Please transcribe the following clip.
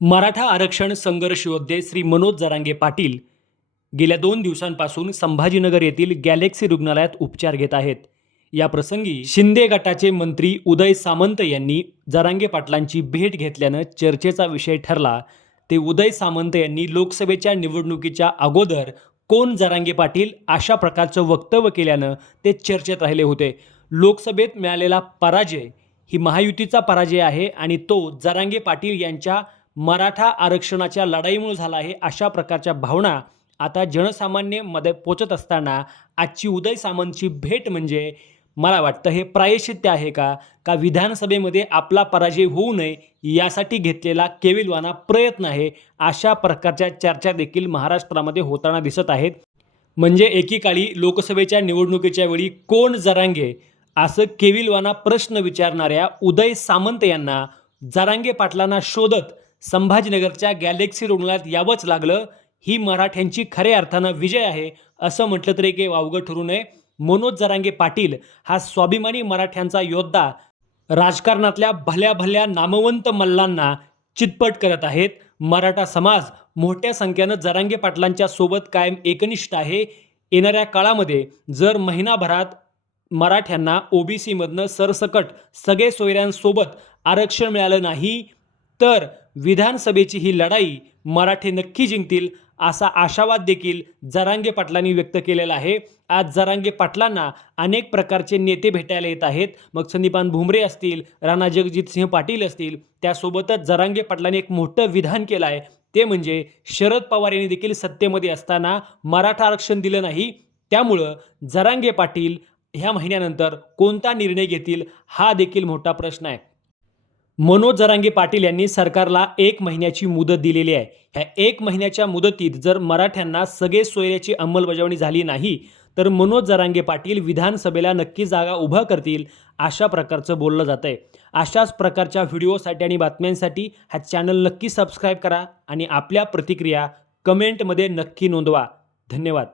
मराठा आरक्षण संघर्ष योद्धे श्री मनोज जरांगे पाटील गेल्या दोन दिवसांपासून संभाजीनगर येथील गॅलेक्सी रुग्णालयात उपचार घेत आहेत. या प्रसंगी शिंदे गटाचे मंत्री उदय सामंत यांनी जरांगे पाटलांची भेट घेतल्यानं चर्चेचा विषय ठरला. ते उदय सामंत यांनी लोकसभेच्या निवडणुकीच्या अगोदर कोण जरांगे पाटील अशा प्रकारचं वक्तव्य केल्यानं ते चर्चेत राहिले होते. लोकसभेत मिळालेला पराजय ही महायुतीचा पराजय आहे आणि तो जरांगे पाटील यांच्या मराठा आरक्षणाच्या लढाईमुळे झाला आहे अशा प्रकारच्या भावना आता जनसामान्यमध्ये पोचत असताना आजची उदय सामंतची भेट म्हणजे मला वाटतं हे प्रायश्चित्य आहे का? का विधानसभेमध्ये आपला पराजय होऊ नये यासाठी घेतलेला केविलवाना प्रयत्न आहे? अशा प्रकारच्या चर्चा देखील महाराष्ट्रामध्ये होताना दिसत आहेत. म्हणजे एकीकाळी लोकसभेच्या निवडणुकीच्या वेळी कोण जरांगे? असं केविलवाना प्रश्न विचारणाऱ्या उदय सामंत यांना जरांगे पाटलांना शोधत संभाजीनगरच्या गॅलेक्सी रुग्णालयात यावंच लागलं. ही मराठ्यांची खऱ्या अर्थानं विजय आहे असं म्हटलं तरी काही वावगं ठरू नये. मनोज जरांगे पाटील हा स्वाभिमानी मराठ्यांचा योद्धा. राजकारणातल्या भल्या भल्या नामवंत मल्लांना चितपट करत आहेत. मराठा समाज मोठ्या संख्येनं जरांगे पाटलांच्या सोबत कायम एकनिष्ठ आहे. येणाऱ्या काळामध्ये जर महिनाभरात मराठ्यांना ओबीसीमधनं सरसकट सगळे सोयऱ्यांसोबत आरक्षण मिळालं नाही तर विधानसभेची ही लढाई मराठे नक्की जिंकतील असा आशावाद देखील जरांगे पाटलांनी व्यक्त केलेला आहे. आज जरांगे पाटलांना अनेक प्रकारचे नेते भेटायला येत आहेत. मग संदीपान भुमरे असतील राणा जगजितसिंह पाटील असतील त्यासोबतच जरांगे पाटलांनी एक मोठं विधान केलं आहे. ते म्हणजे शरद पवार यांनी देखील सत्तेमध्ये असताना मराठा आरक्षण दिलं नाही. त्यामुळं जरांगे पाटील ह्या महिन्यानंतर कोणता निर्णय घेतील हा देखील मोठा प्रश्न आहे. मनोज जरांगे पाटील यांनी सरकारला एक महिन्याची मुदत दिलेली आहे. ह्या एक महिन्याच्या मुदतीत जर मराठ्यांना सगळे सोयऱ्याची अंमलबजावणी झाली नाही तर मनोज जरांगे पाटील विधानसभेला नक्की जागा उभा करतील अशा प्रकारचं बोललं जातं आहे अशाच प्रकारच्या व्हिडिओसाठी आणि बातम्यांसाठी हा चॅनल नक्की सबस्क्राईब करा आणि आपल्या प्रतिक्रिया कमेंटमध्ये नक्की नोंदवा. धन्यवाद.